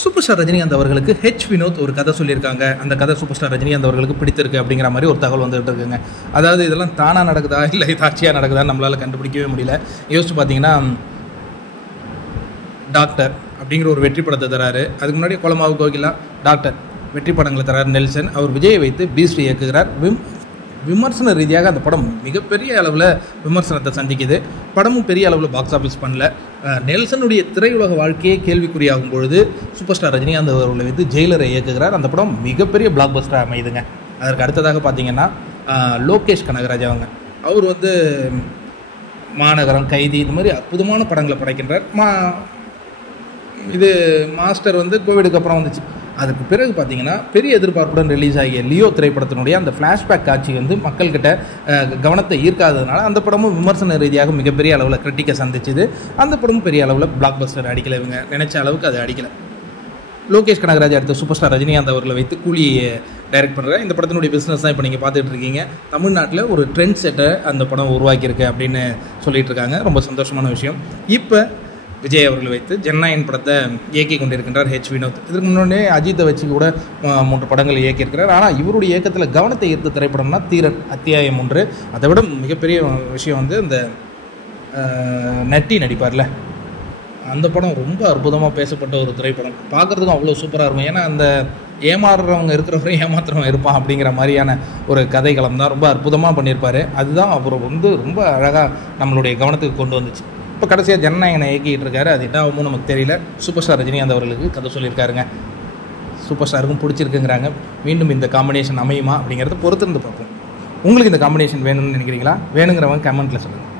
Super star Rajinikanth அவர்களுக்கு வினோத் ஒரு கதை சொல்லியிருக்காங்க. அந்த கதை சூப்பர் ஸ்டார் ரஜினிகாந்த் அவர்களுக்கு பிடித்திருக்கு அப்படிங்கிற மாதிரி ஒரு தகவல் வந்துகிட்டு இருக்குங்க. அதாவது இதெல்லாம் தானாக நடக்குதா இல்லை தாட்சியாக நடக்குதான்னு நம்மளால் கண்டுபிடிக்கவே முடியல. யோசிச்சு பார்த்தீங்கன்னா, டாக்டர் அப்படிங்கிற ஒரு வெற்றி படத்தை தராரு. அதுக்கு முன்னாடி கோலமாவு கோகிலா, டாக்டர் வெற்றி படங்களை தராரு நெல்சன். அவர் விஜயை வைத்து பீஸ்ட் இயக்குகிறார். விமர்சன ரீதியாக அந்த படம் மிகப்பெரிய அளவில் விமர்சனத்தை சந்திக்குது. படமும் பெரிய அளவில் பாக்ஸ் ஆஃபீஸ் பண்ணல. நெல்சனுடைய திரையுலக வாழ்க்கையே கேள்விக்குறியாகும் பொழுது சூப்பர் ஸ்டார் ரஜினிகாந்த் அவர்களை வைத்து ஜெயிலரை இயக்குகிறார். அந்த படம் மிகப்பெரிய பிளாக் பஸ்டராக அமையுதுங்க. அதற்கு அடுத்ததாக பார்த்தீங்கன்னா, லோகேஷ் கனகராஜ் அவர் மாநகரம், கைதி, இந்த மாதிரி அற்புதமான படங்களை படைக்கின்றார். இது மாஸ்டர் கோவிடுக்கு அப்புறம் வந்துச்சு. அதுக்கு பிறகு பார்த்தீங்கன்னா, பெரிய எதிர்பார்ப்புடன் ரிலீஸ் ஆகிய லியோ திரைப்படத்தினுடைய அந்த ஃப்ளாஷ்பேக் காட்சி மக்கள்கிட்ட கவனத்தை ஈர்க்காததுனால அந்த படமும் விமர்சன ரீதியாக மிகப்பெரிய அளவில் கிரிட்டிக்கை சந்திச்சுது. அந்த படமும் பெரிய அளவில் பிளாக் பஸ்டர் அடிக்கலை. இவங்க நினைச்ச அளவுக்கு அது அடிக்கலை. லோகேஷ் கனகராஜ் அடுத்த சூப்பர் ஸ்டார் ரஜினிகாந்த் அவர்களை வைத்து கூலி டைரக்ட் பண்ணுற இந்த படத்தினுடைய பிஸ்னஸ் தான் இப்போ நீங்கள் பார்த்துட்டு இருக்கீங்க. தமிழ்நாட்டில் ஒரு ட்ரெண்ட் செட்டை அந்த படம் உருவாக்கியிருக்கு அப்படின்னு சொல்லிட்டு இருக்காங்க. ரொம்ப சந்தோஷமான விஷயம். இப்போ விஜய் அவர்களை வைத்து ஜனநாயகன் படத்தை இயக்கி கொண்டிருக்கின்றார் வினோத். இதற்கு முன்னாடியே அஜித்தை வச்சு கூட 3 படங்கள் இயக்கியிருக்கிறார். ஆனால் இவருடைய இயக்கத்தில் கவனத்தை ஈர்த்த திரைப்படம்னா தீரன் அத்தியாயம் 1. அதை விட மிகப்பெரிய விஷயம் இந்த நட்டி நடிப்பார்ல, அந்த படம் ரொம்ப அற்புதமாக பேசப்பட்ட ஒரு திரைப்படம். பார்க்குறதுக்கும் அவ்வளோ சூப்பராக இருக்கும். ஏன்னா அந்த ஏமாறுறவங்க இருக்கிறவரையும் ஏமாத்துறவங்க இருப்பான் அப்படிங்கிற மாதிரியான ஒரு கதைக்களம் தான். ரொம்ப அற்புதமாக பண்ணியிருப்பார். அதுதான் அவர் ரொம்ப அழகாக நம்மளுடைய கவனத்துக்கு கொண்டு வந்துச்சு. இப்போ கடைசியாக ஜனநாயகனை இயக்கிட்டு இருக்காரு. அது என்ன ஆகுமோ நமக்கு தெரியல. சூப்பர் ஸ்டார் ரஜினிகாந்த் அவர்களுக்கு கதை சொல்லியிருக்காருங்க. சூப்பர் ஸ்டாருக்கும் பிடிச்சிருக்குங்கிறாங்க. மீண்டும் இந்த காம்பினேஷன் அமையுமா அப்படிங்கிறத பொறுத்திருந்து பார்ப்போம். உங்களுக்கு இந்த காம்பினேஷன் வேணும்னு நினைக்கிறீங்களா? வேணுங்கிறவங்க கமெண்ட்டில் சொல்லுங்கள்.